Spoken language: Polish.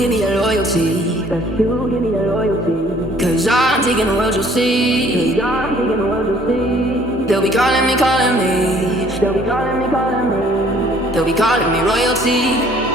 give me that loyalty. That's you, give me that loyalty. Cause I'm taking the world, you'll see. Cause I'm taking the world, you'll see. They'll be calling me, calling me. They'll be calling me, calling me. They'll be calling me royalty.